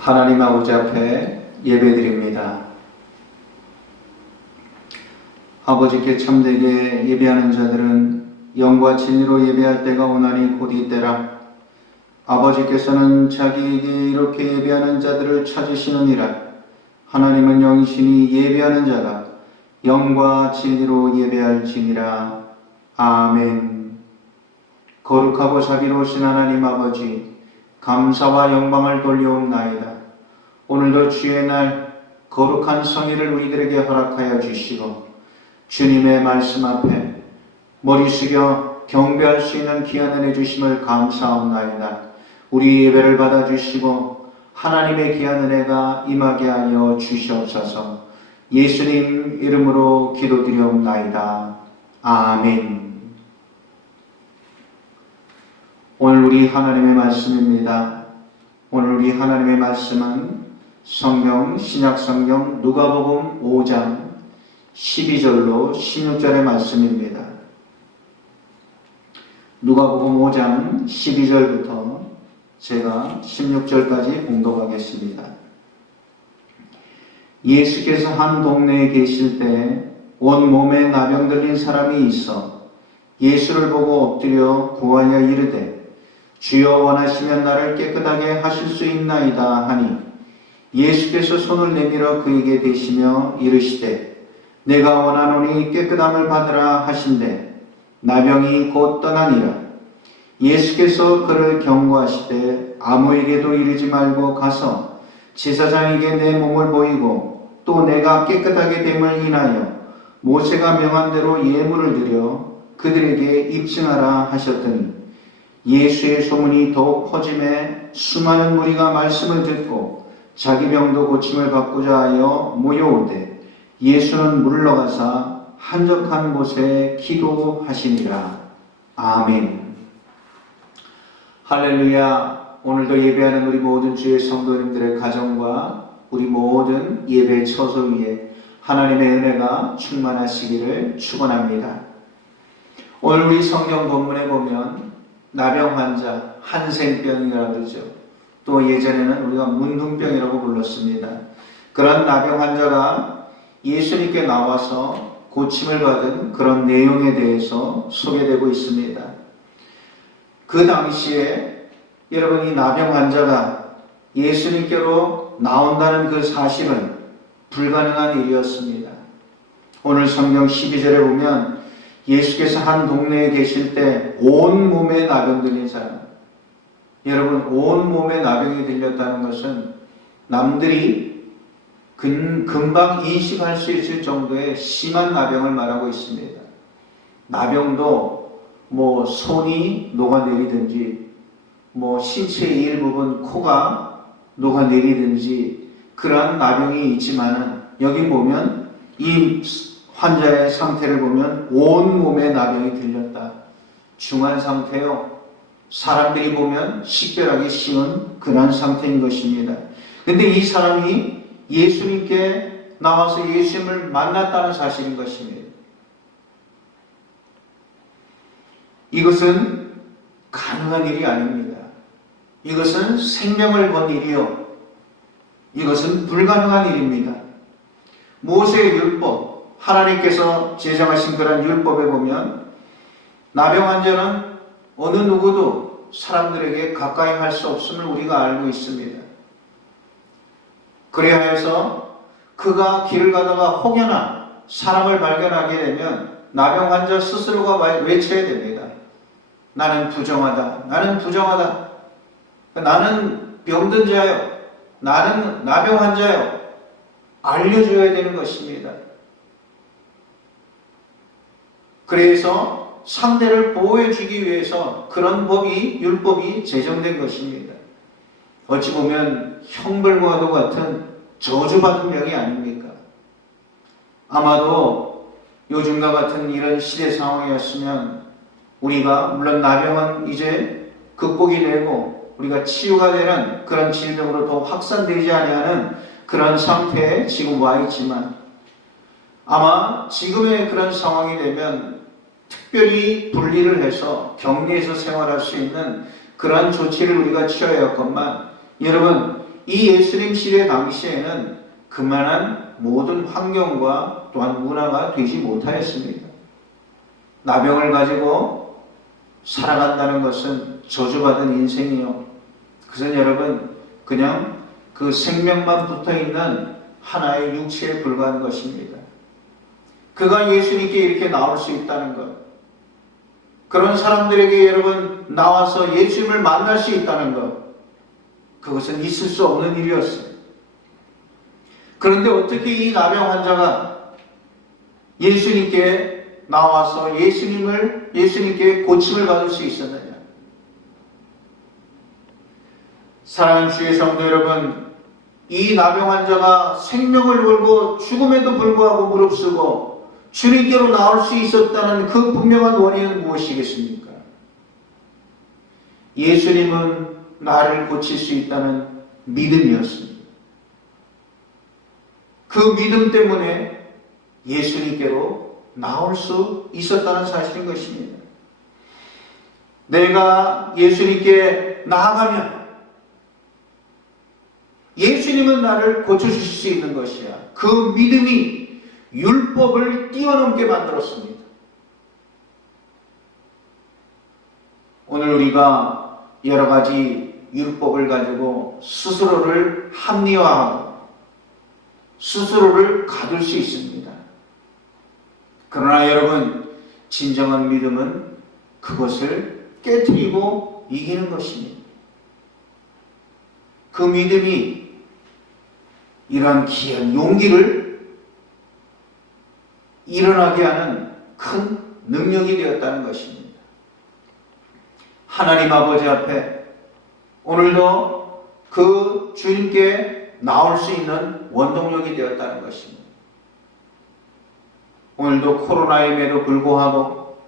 하나님 아버지 앞에 예배드립니다. 아버지께 참되게 예배하는 자들은 영과 진리로 예배할 때가 오나니 곧 이때라. 아버지께서는 자기에게 이렇게 예배하는 자들을 찾으시느니라. 하나님은 영이시니 예배하는 자가 영과 진리로 예배할지니라. 아멘. 거룩하고 자비로우신 하나님 아버지, 감사와 영광을 돌려옵나이다. 오늘도 주의 날 거룩한 성의를 우리들에게 허락하여 주시고 주님의 말씀 앞에 머리 숙여 경배할 수 있는 귀한 은혜 주심을 감사하옵나이다. 우리 예배를 받아주시고 하나님의 귀한 은혜가 임하게 하여 주시옵소서. 예수님 이름으로 기도드리옵나이다. 아멘. 오늘 우리 하나님의 말씀입니다. 오늘 우리 하나님의 말씀은 성경, 신약성경 누가복음 5장 12절로 16절의 말씀입니다. 누가복음 5장 12절부터 제가 16절까지 봉독하겠습니다. 예수께서 한 동네에 계실 때 온 몸에 나병 들린 사람이 있어 예수를 보고 엎드려 구하여 이르되 주여 원하시면 나를 깨끗하게 하실 수 있나이다 하니 예수께서 손을 내밀어 그에게 대시며 이르시되 내가 원하노니 깨끗함을 받으라 하신대 나병이 곧 떠나니라. 예수께서 그를 경고하시되 아무에게도 이르지 말고 가서 제사장에게 내 몸을 보이고 또 내가 깨끗하게 됨을 인하여 모세가 명한 대로 예물을 드려 그들에게 입증하라 하셨더니 예수의 소문이 더욱 퍼짐에 수많은 무리가 말씀을 듣고 자기 병도 고침을 받고자 하여 모여오되 예수는 물러가사 한적한 곳에 기도하시니라. 아멘. 할렐루야. 오늘도 예배하는 우리 모든 주의 성도님들의 가정과 우리 모든 예배 처소 위에 하나님의 은혜가 충만하시기를 축원합니다. 오늘 우리 성경 본문에 보면 나병 환자, 한센병이라고 그러죠. 또 예전에는 우리가 문둥병이라고 불렀습니다. 그런 나병 환자가 예수님께 나와서 고침을 받은 그런 내용에 대해서 소개되고 있습니다. 그 당시에 여러분 이 나병 환자가 예수님께로 나온다는 그 사실은 불가능한 일이었습니다. 오늘 성경 12절에 보면 예수께서 한 동네에 계실 때 온 몸에 나병 들린 사람, 여러분 온 몸에 나병이 들렸다는 것은 남들이 금방 인식할 수 있을 정도의 심한 나병을 말하고 있습니다. 나병도 뭐 손이 녹아내리든지 뭐 신체의 일부분 코가 녹아내리든지 그러한 나병이 있지만은 여기 보면 이 환자의 상태를 보면 온 몸에 나병이 들렸다. 중한 상태요. 사람들이 보면 식별하기 쉬운 그런 상태인 것입니다. 근데 이 사람이 예수님께 나와서 예수님을 만났다는 사실인 것입니다. 이것은 가능한 일이 아닙니다. 이것은 생명을 건 일이요. 이것은 불가능한 일입니다. 모세의 율법, 하나님께서 제정하신 그런 율법에 보면 나병 환자는 어느 누구도 사람들에게 가까이 할 수 없음을 우리가 알고 있습니다. 그래서 그가 길을 가다가 혹여나 사람을 발견하게 되면 나병 환자 스스로가 외쳐야 됩니다. 나는 부정하다. 나는 부정하다. 나는 병든 자요. 나는 나병 환자요. 알려줘야 되는 것입니다. 그래서 상대를 보호해주기 위해서 그런 율법이 제정된 것입니다. 어찌 보면 형벌과도 같은 저주받은 병이 아닙니까? 아마도 요즘과 같은 이런 시대 상황이었으면 우리가 물론 나병은 이제 극복이 되고 우리가 치유가 되는 그런 질병으로 더 확산되지 아니하는 그런 상태에 지금 와 있지만 아마 지금의 그런 상황이 되면 특별히 분리를 해서 격리해서 생활할 수 있는 그런 조치를 우리가 취하였건만 여러분 이 예수님 시대 당시에는 그만한 모든 환경과 또한 문화가 되지 못하였습니다. 나병을 가지고 살아간다는 것은 저주받은 인생이요. 그것은 여러분 그냥 그 생명만 붙어있는 하나의 육체에 불과한 것입니다. 그가 예수님께 이렇게 나올 수 있다는 것, 그런 사람들에게 여러분 나와서 예수님을 만날 수 있다는 것, 그것은 있을 수 없는 일이었어요. 그런데 어떻게 이 나병 환자가 예수님께 나와서 예수님께 고침을 받을 수 있었느냐? 사랑하는 주의 성도 여러분, 이 나병 환자가 생명을 걸고 죽음에도 불구하고 무릅쓰고 주님께로 나올 수 있었다는 그 분명한 원인은 무엇이겠습니까? 예수님은 나를 고칠 수 있다는 믿음이었습니다. 그 믿음 때문에 예수님께로 나올 수 있었다는 사실인 것입니다. 내가 예수님께 나아가면 예수님은 나를 고쳐주실 수 있는 것이야. 그 믿음이 율법을 뛰어넘게 만들었습니다. 오늘 우리가 여러 가지 율법을 가지고 스스로를 합리화하고 스스로를 가둘 수 있습니다. 그러나 여러분, 진정한 믿음은 그것을 깨뜨리고 이기는 것입니다. 그 믿음이 이러한 귀한 용기를 일어나게 하는 큰 능력이 되었다는 것입니다. 하나님 아버지 앞에 오늘도 그 주님께 나올 수 있는 원동력이 되었다는 것입니다. 오늘도 코로나임에도 불구하고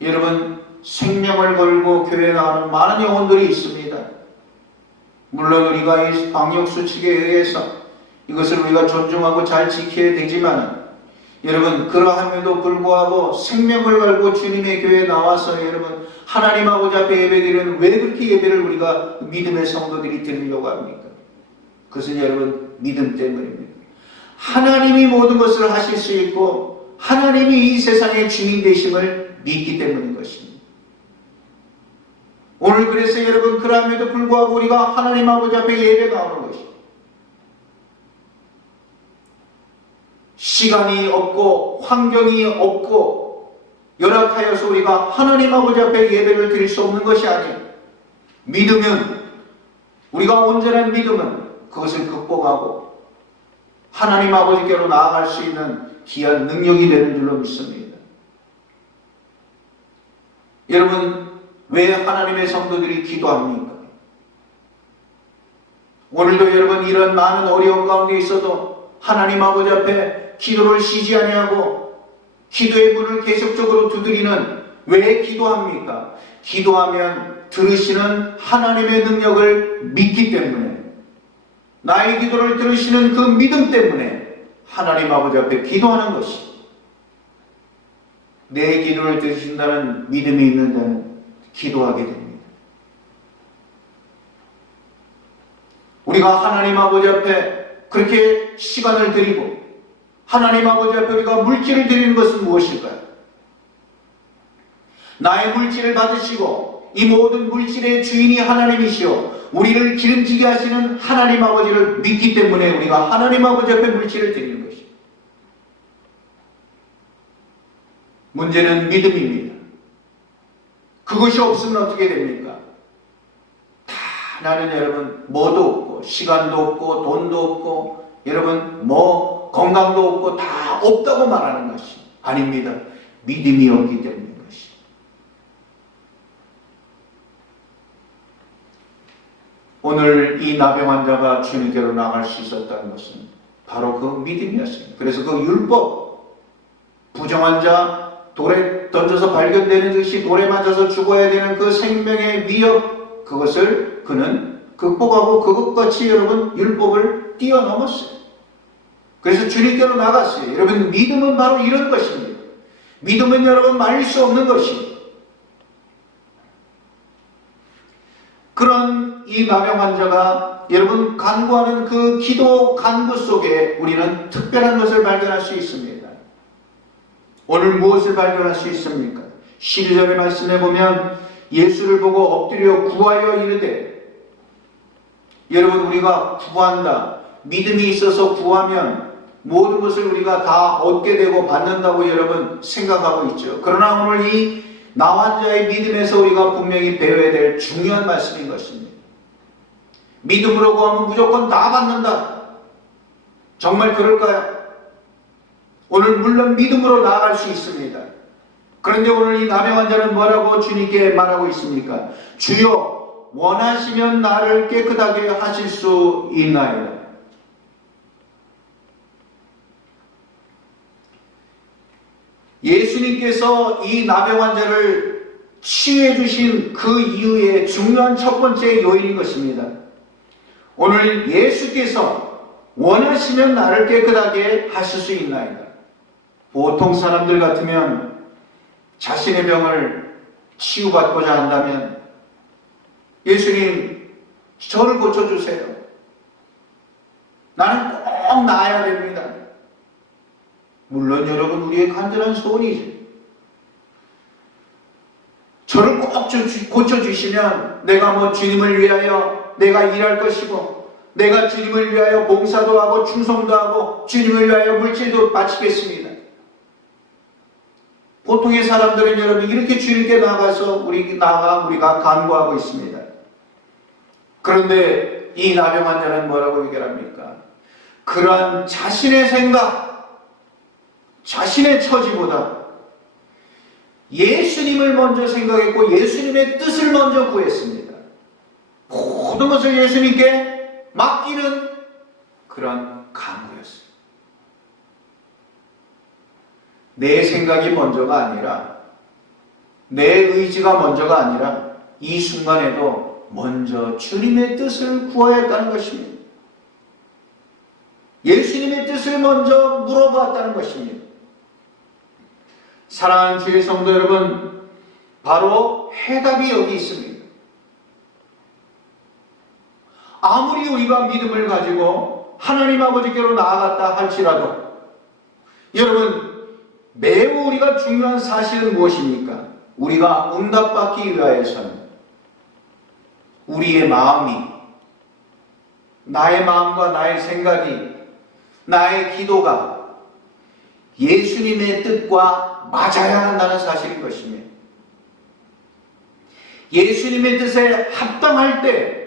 여러분 생명을 걸고 교회에 나오는 많은 영혼들이 있습니다. 물론 우리가 이 방역수칙에 의해서 이것을 우리가 존중하고 잘 지켜야 되지만 여러분 그러함에도 불구하고 생명을 걸고 주님의 교회에 나와서 여러분 하나님 아버지 앞에 예배드리는 왜 그렇게 예배를 우리가 믿음의 성도들이 드리려고 합니까? 그것은 여러분 믿음 때문입니다. 하나님이 모든 것을 하실 수 있고 하나님이 이 세상의 주인 되심을 믿기 때문인 것입니다. 오늘 그래서 여러분 그럼에도 불구하고 우리가 하나님 아버지 앞에 예배 나오는 것입니다. 시간이 없고 환경이 없고 열악하여서 우리가 하나님 아버지 앞에 예배를 드릴 수 없는 것이 아니에요. 믿으면 우리가 온전한 믿음은 그것을 극복하고 하나님 아버지께로 나아갈 수 있는 귀한 능력이 되는 줄로 믿습니다. 여러분 왜 하나님의 성도들이 기도합니까? 오늘도 여러분 이런 많은 어려움 가운데 있어도 하나님 아버지 앞에 기도를 쉬지 아니하고 기도의 문을 계속적으로 두드리는 왜 기도합니까? 기도하면 들으시는 하나님의 능력을 믿기 때문에 나의 기도를 들으시는 그 믿음 때문에 하나님 아버지 앞에 기도하는 것이 내 기도를 들으신다는 믿음이 있는 자는 기도하게 됩니다. 우리가 하나님 아버지 앞에 그렇게 시간을 드리고 하나님 아버지 앞에 우리가 물질을 드리는 것은 무엇일까요? 나의 물질을 받으시고 이 모든 물질의 주인이 하나님이시오 우리를 기름지게 하시는 하나님 아버지를 믿기 때문에 우리가 하나님 아버지 앞에 물질을 드리는 것입니다. 문제는 믿음입니다. 그것이 없으면 어떻게 됩니까? 다 나는 여러분 뭐도 없고 시간도 없고 돈도 없고 여러분 건강도 없고 다 없다고 말하는 것이 아닙니다. 믿음이 없기 때문인 것이. 오늘 이 나병 환자가 주님께로 나갈 수 있었다는 것은 바로 그 믿음이었습니다. 그래서 그 율법, 부정한 자 돌에 던져서 발견되는 듯이 돌에 맞아서 죽어야 되는 그 생명의 위협, 그것을 그는 극복하고 그것같이 여러분 율법을 뛰어넘었어요. 그래서 주님께로 나갔어요. 여러분 믿음은 바로 이런 것입니다. 믿음은 여러분 말릴 수 없는 것입니다. 그런 이 나병 환자가 여러분 간구하는 그 기도 간구 속에 우리는 특별한 것을 발견할 수 있습니다. 오늘 무엇을 발견할 수 있습니까? 12절의 말씀에 보면 예수를 보고 엎드려 구하여 이르되, 여러분 우리가 구한다, 믿음이 있어서 구하면 모든 것을 우리가 다 얻게 되고 받는다고 여러분 생각하고 있죠. 그러나 오늘 이 나환자의 믿음에서 우리가 분명히 배워야 될 중요한 말씀인 것입니다. 믿음으로 구하면 무조건 다 받는다. 정말 그럴까요? 오늘 물론 믿음으로 나아갈 수 있습니다. 그런데 오늘 이 나병 환자는 뭐라고 주님께 말하고 있습니까? 주여 원하시면 나를 깨끗하게 하실 수 있나이다. 예수님께서 이 나병 환자를 치유해 주신 그 이유의 중요한 첫 번째 요인인 것입니다. 오늘 예수께서 원하시면 나를 깨끗하게 하실 수 있나이다. 보통 사람들 같으면 자신의 병을 치유받고자 한다면 예수님 저를 고쳐주세요. 나는 꼭 나아야 됩니다. 물론 여러분 우리의 간절한 소원이죠. 저를 꼭 고쳐주시면 내가 뭐 주님을 위하여 내가 일할 것이고 내가 주님을 위하여 봉사도 하고 충성도 하고 주님을 위하여 물질도 바치겠습니다. 보통의 사람들은 여러분 이렇게 주님께 나가서 우리가 간구하고 있습니다. 그런데 이 나병 환자는 뭐라고 얘기합니까? 그러한 자신의 생각, 자신의 처지보다 예수님을 먼저 생각했고 예수님의 뜻을 먼저 구했습니다. 모든 것을 예수님께 맡기는 그런 간구였습니다. 내 생각이 먼저가 아니라 내 의지가 먼저가 아니라 이 순간에도 먼저 주님의 뜻을 구하였다는 것입니다. 예수님의 뜻을 먼저 물어보았다는 것입니다. 사랑하는 주의 성도 여러분, 바로 해답이 여기 있습니다. 아무리 우리가 믿음을 가지고 하나님 아버지께로 나아갔다 할지라도 여러분 매우 우리가 중요한 사실은 무엇입니까? 우리가 응답받기 위하여서는 우리의 마음이, 나의 마음과 나의 생각이, 나의 기도가 예수님의 뜻과 맞아야 한다는 사실인 것입니다. 예수님의 뜻에 합당할 때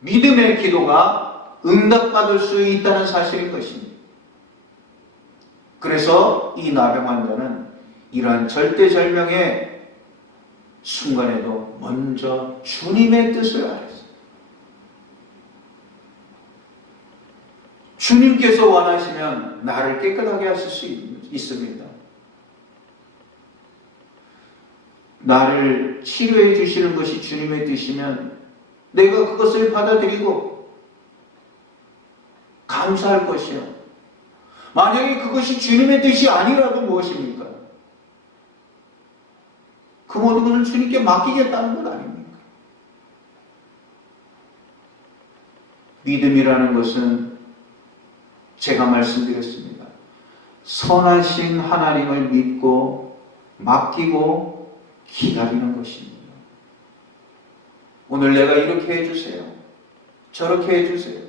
믿음의 기도가 응답받을 수 있다는 사실인 것입니다. 그래서 이 나병 환자는 이러한 절대절명의 순간에도 먼저 주님의 뜻을 알았어요. 주님께서 원하시면 나를 깨끗하게 하실 수 있습니다. 나를 치료해 주시는 것이 주님의 뜻이면 내가 그것을 받아들이고 감사할 것이요. 만약에 그것이 주님의 뜻이 아니라도 무엇입니까? 그 모든 것을 주님께 맡기겠다는 것 아닙니까? 믿음이라는 것은 제가 말씀드렸습니다. 선하신 하나님을 믿고 맡기고 기다리는 것입니다. 오늘 내가 이렇게 해주세요. 저렇게 해주세요.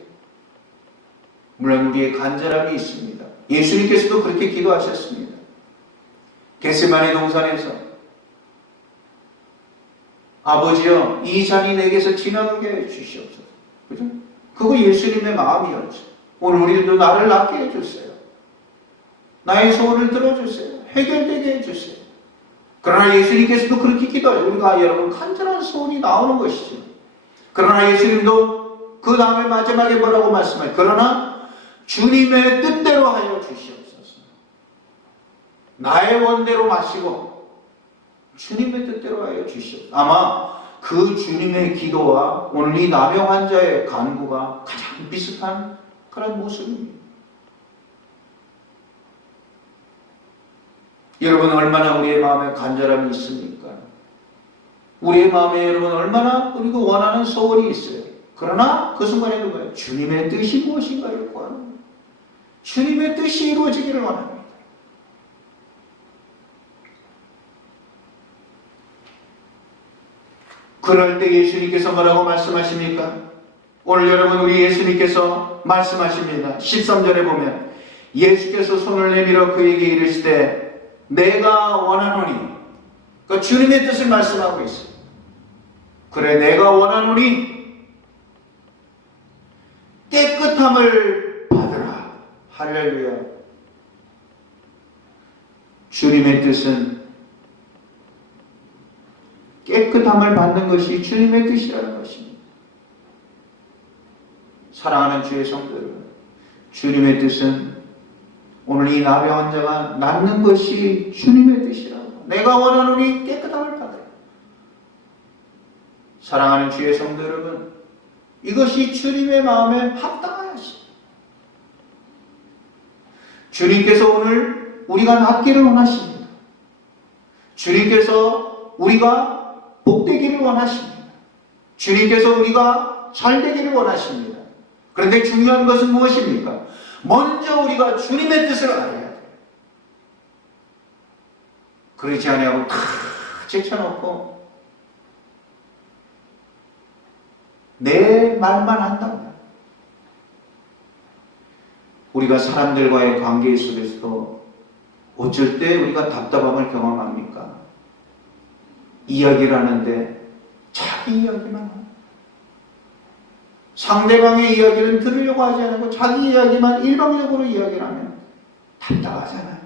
물론 우리의 간절함이 있습니다. 예수님께서도 그렇게 기도하셨습니다. 겟세마네 동산에서 아버지여 이 잔이 내게서 지나가게 해주시옵소서. 그죠? 그거 예수님의 마음이었죠. 오늘 우리도 나를 낫게 해주세요. 나의 소원을 들어주세요. 해결되게 해주세요. 그러나 예수님께서도 그렇게 기도하죠. 우리가 여러분 간절한 소원이 나오는 것이죠. 그러나 예수님도 그 다음에 마지막에 뭐라고 말씀해요? 그러나 주님의 뜻대로 하여 주시옵소서. 나의 원대로 마시고 주님의 뜻대로 하여 주시옵소서. 아마 그 주님의 기도와 오늘 이 나병 환자의 간구가 가장 비슷한 그런 모습입니다. 여러분 얼마나 우리의 마음에 간절함이 있습니까? 우리의 마음에 여러분 얼마나 그리고 원하는 소원이 있어요. 그러나 그 순간에 누가요? 주님의 뜻이 무엇인가를 구하는 거예요. 주님의 뜻이 이루어지기를 원합니다. 그럴 때 예수님께서 뭐라고 말씀하십니까? 오늘 여러분 우리 예수님께서 말씀하십니다. 13절에 보면 예수께서 손을 내밀어 그에게 이르시되 내가 원하노니, 그 주님의 뜻을 말씀하고 있어요. 그래 내가 원하노니 깨끗함을 받으라. 할렐루야. 주님의 뜻은 깨끗함을 받는 것이 주님의 뜻이라는 것입니다. 사랑하는 주의 성도 여러분, 주님의 뜻은 오늘 이 나병 환자가 낫는 것이 주님의 뜻이라고. 내가 원하노니 깨끗함을 받으라. 사랑하는 주의 성도 여러분, 이것이 주님의 마음에 합당하십니다. 주님께서 오늘 우리가 낫기를 원하십니다. 주님께서 우리가 복되기를 원하십니다. 주님께서 우리가 잘되기를 원하십니다. 그런데 중요한 것은 무엇입니까? 먼저 우리가 주님의 뜻을 알아야 돼요. 그러지 아니하고 다 제쳐놓고 내 말만 한다고. 우리가 사람들과의 관계 속에서도 어쩔 때 우리가 답답함을 경험합니까? 이야기를 하는데 자기 이야기만 합니다. 상대방의 이야기를 들으려고 하지 않고 자기 이야기만 일방적으로 이야기를 하면 답답하잖아요.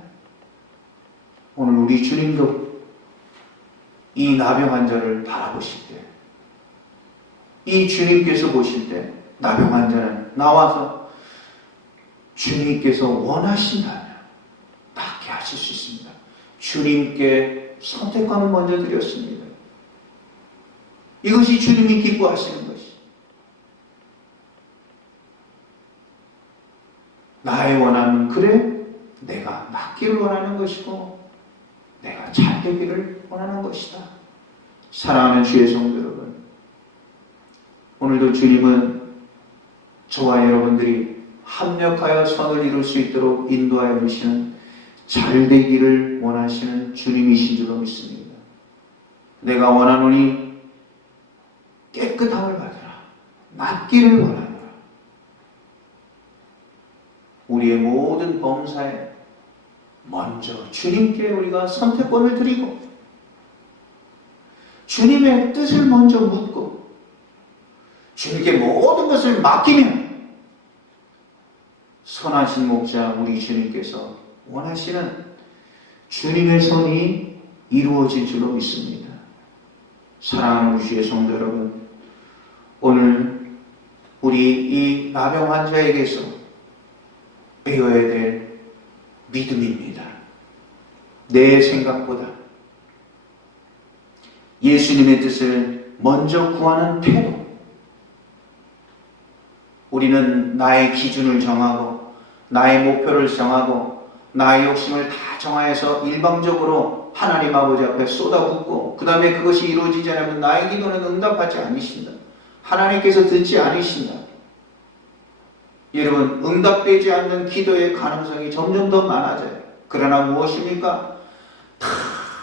오늘 우리 주님도 이 나병 환자를 바라보실 때, 이 주님께서 보실 때 나병 환자는 나와서 주님께서 원하신다면 낫게 하실 수 있습니다. 주님께 선택권을 먼저 드렸습니다. 이것이 주님이 기뻐하시는 것이. 나의 원함은 그래 내가 낫기를 원하는 것이고 내가 잘 되기를 원하는 것이다. 사랑하는 주의 성도 여러분, 오늘도 주님은 저와 여러분들이 합력하여 선을 이룰 수 있도록 인도하여 주시는 잘 되기를 원하시는 주님이신 줄로 믿습니다. 내가 원하노니 깨끗함을 받으라. 낫기를 원하노라. 우리의 모든 범사에 먼저 주님께 우리가 선택권을 드리고 주님의 뜻을 먼저 묻고 주님께 모든 것을 맡기면 선하신 목자 우리 주님께서 원하시는 주님의 선이 이루어질 줄로 믿습니다. 사랑하는 주의 성도 여러분, 오늘 우리 이 나병 환자에게서 배워야 될 믿음입니다. 내 생각보다 예수님의 뜻을 먼저 구하는 태도. 우리는 나의 기준을 정하고 나의 목표를 정하고 나의 욕심을 다 정하여서 일방적으로 하나님 아버지 앞에 쏟아붓고 그 다음에 그것이 이루어지지 않으면 나의 기도는 응답하지 않으신다. 하나님께서 듣지 않으신다. 여러분, 응답되지 않는 기도의 가능성이 점점 더 많아져요. 그러나 무엇입니까? 다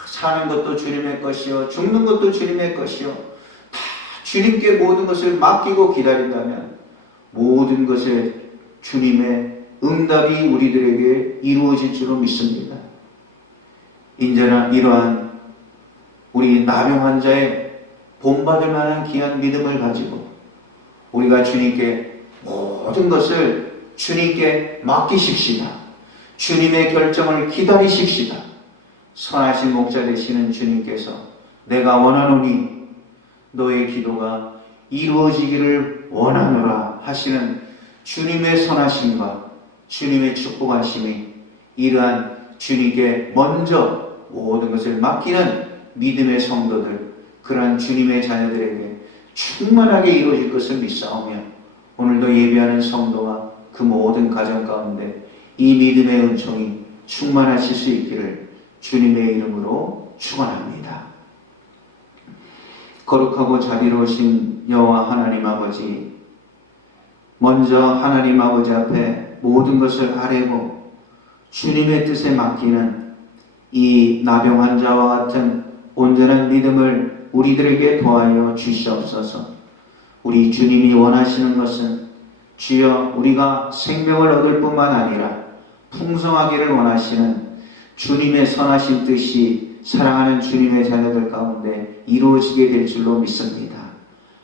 사는 것도 주님의 것이요 죽는 것도 주님의 것이요 다 주님께 모든 것을 맡기고 기다린다면 모든 것에 주님의 응답이 우리들에게 이루어질 줄로 믿습니다. 인제나 이러한 우리 나병 환자의 본받을 만한 귀한 믿음을 가지고 우리가 주님께 모든 것을 주님께 맡기십시다. 주님의 결정을 기다리십시다. 선하신 목자 되시는 주님께서 내가 원하노니 너의 기도가 이루어지기를 원하노라 하시는 주님의 선하심과 주님의 축복하심이 이러한 주님께 먼저 모든 것을 맡기는 믿음의 성도들, 그러한 주님의 자녀들에게 충만하게 이루어질 것을 믿사오며 오늘도 예배하는 성도와 그 모든 가정 가운데 이 믿음의 은총이 충만하실 수 있기를 주님의 이름으로 축원합니다. 거룩하고 자비로우신 여호와 하나님 아버지, 먼저 하나님 아버지 앞에 모든 것을 아뢰고 주님의 뜻에 맡기는 이 나병 환자와 같은 온전한 믿음을 우리들에게 도하여 주시옵소서. 우리 주님이 원하시는 것은 주여 우리가 생명을 얻을 뿐만 아니라 풍성하기를 원하시는 주님의 선하신 뜻이 사랑하는 주님의 자녀들 가운데 이루어지게 될 줄로 믿습니다.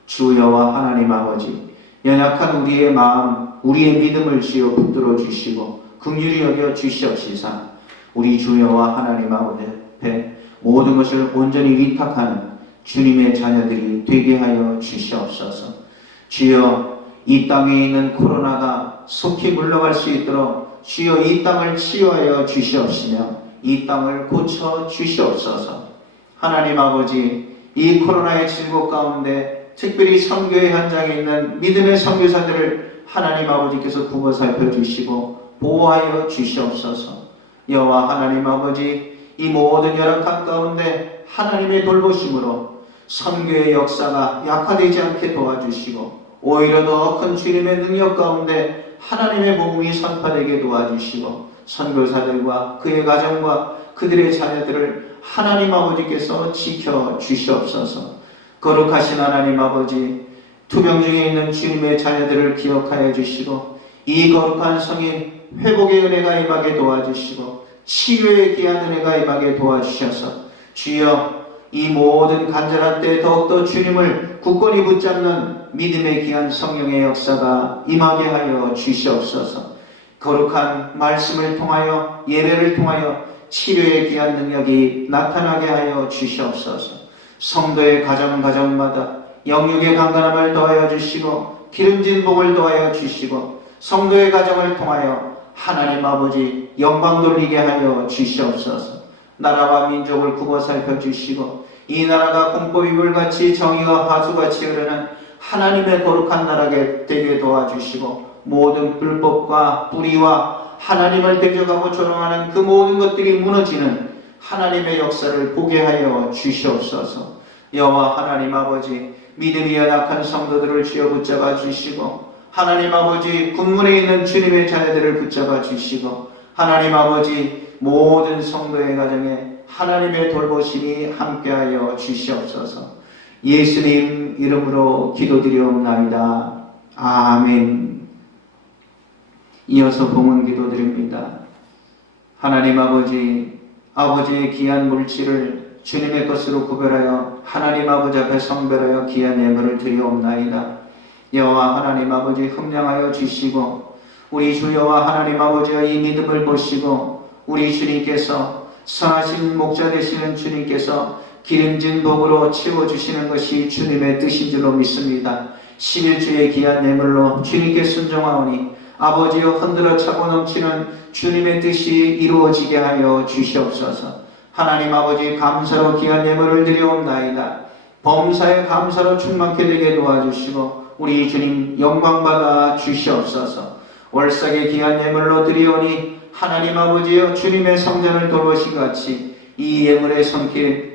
주 여호와 하나님 아버지, 연약한 우리의 마음, 우리의 믿음을 주여 붙들어 주시고 긍휼히 여겨 주시옵시사 우리 주 여호와 하나님 아버지 앞에 모든 것을 온전히 위탁하는 주님의 자녀들이 되게 하여 주시옵소서. 주여 이 땅에 있는 코로나가 속히 물러갈 수 있도록 주여 이 땅을 치유하여 주시옵시며 이 땅을 고쳐 주시옵소서. 하나님 아버지, 이 코로나의 질고 가운데 특별히 선교의 현장에 있는 믿음의 선교사들을 하나님 아버지께서 구워 살펴주시고 보호하여 주시옵소서. 여호와 하나님 아버지, 이 모든 열악한 가운데 하나님의 돌보심으로 선교의 역사가 약화되지 않게 도와주시고 오히려 더 큰 주님의 능력 가운데 하나님의 복음이 선포되게 도와주시고 선교사들과 그의 가정과 그들의 자녀들을 하나님 아버지께서 지켜주시옵소서. 거룩하신 하나님 아버지, 투병 중에 있는 주님의 자녀들을 기억하여 주시고 이 거룩한 성인 회복의 은혜가 임하게 도와주시고 치료의 귀한 은혜가 임하게 도와주셔서 주여 이 모든 간절한 때 더욱더 주님을 굳건히 붙잡는 믿음의 귀한 성령의 역사가 임하게 하여 주시옵소서. 거룩한 말씀을 통하여 예배를 통하여 치료의 귀한 능력이 나타나게 하여 주시옵소서. 성도의 가정마다 영육의 강건함을 더하여 주시고 기름진 복을 더하여 주시고 성도의 가정을 통하여 하나님 아버지 영광 돌리게 하여 주시옵소서. 나라와 민족을 굽어 살펴주시고 이 나라가 공포이불같이 정의와 화수같이 흐르는 하나님의 거룩한 나라가 되게 도와주시고 모든 불법과 뿌리와 하나님을 대적하고 조롱하는 그 모든 것들이 무너지는 하나님의 역사를 보게 하여 주시옵소서. 여호와 하나님 아버지, 믿음이 연약한 성도들을 쥐어 붙잡아 주시고 하나님 아버지 군문에 있는 주님의 자녀들을 붙잡아 주시고 하나님 아버지 모든 성도의 가정에 하나님의 돌보심이 함께하여 주시옵소서. 예수님 이름으로 기도드리옵나이다. 아멘. 이어서 봉헌 기도드립니다. 하나님 아버지, 아버지의 귀한 물질을 주님의 것으로 구별하여 하나님 아버지 앞에 성별하여 귀한 예물을 드리옵나이다. 여호와 하나님 아버지 흠량하여 주시고 우리 주 여호와 하나님 아버지의 이 믿음을 보시고 우리 주님께서 선하신 목자 되시는 주님께서 기름진 복으로 채워주시는 것이 주님의 뜻인 줄로 믿습니다. 11주의 귀한 예물로 주님께 순종하오니 아버지여 흔들어 차고 넘치는 주님의 뜻이 이루어지게 하여 주시옵소서. 하나님 아버지 감사로 귀한 예물을 드리옵나이다. 범사에 감사로 충만케 되게 도와주시고 우리 주님 영광받아 주시옵소서. 월삭의 귀한 예물로 드리오니 하나님 아버지여 주님의 성전을 돌보신 같이 이 예물의 손길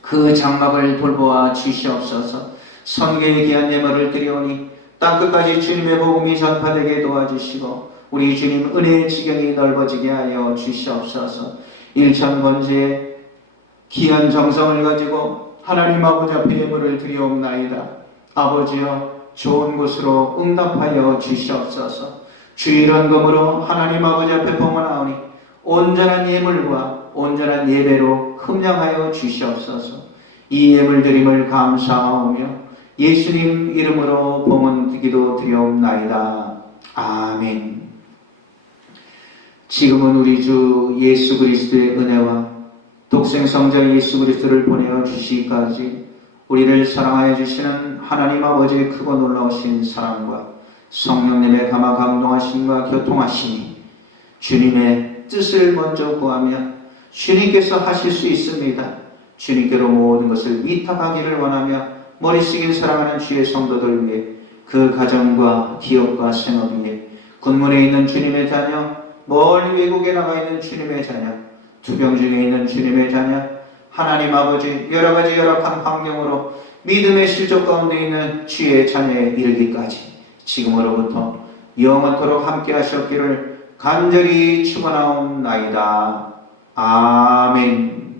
그 장막을 돌보아 주시옵소서. 선교의 귀한 예물을 드리오니 땅끝까지 주님의 복음이 전파되게 도와주시고 우리 주님 은혜의 지경이 넓어지게 하여 주시옵소서. 일천번제의 귀한 정성을 가지고 하나님 아버지 앞에 예물을 드리옵나이다. 아버지여 좋은 곳으로 응답하여 주시옵소서. 주일원 금으로 하나님 아버지 앞에 봉헌하오니 온전한 예물과 온전한 예배로 흠량하여 주시옵소서. 이 예물 드림을 감사하오며 예수님 이름으로 봉헌 기도 드리옵나이다. 아멘. 지금은 우리 주 예수 그리스도의 은혜와 독생 성자 예수 그리스도를 보내어 주시기까지 우리를 사랑하여 주시는 하나님 아버지의 크고 놀라우신 사랑과 성령님의 감화 감동하심과 교통하심이 주님의 뜻을 먼저 구하며 주님께서 하실 수 있습니다. 주님께로 모든 것을 위탁하기를 원하며 머리 숙인 사랑하는 주의 성도들 위해 그 가정과 기업과 생업 위에 군문에 있는 주님의 자녀, 멀리 외국에 나가 있는 주님의 자녀, 투병 중에 있는 주님의 자녀, 하나님 아버지 여러 가지 열악한 환경으로 믿음의 실족 가운데 있는 주의 자녀에 이르기까지 지금으로부터 영원토록 함께 하셨기를 간절히 축원하옵나이다. 아멘.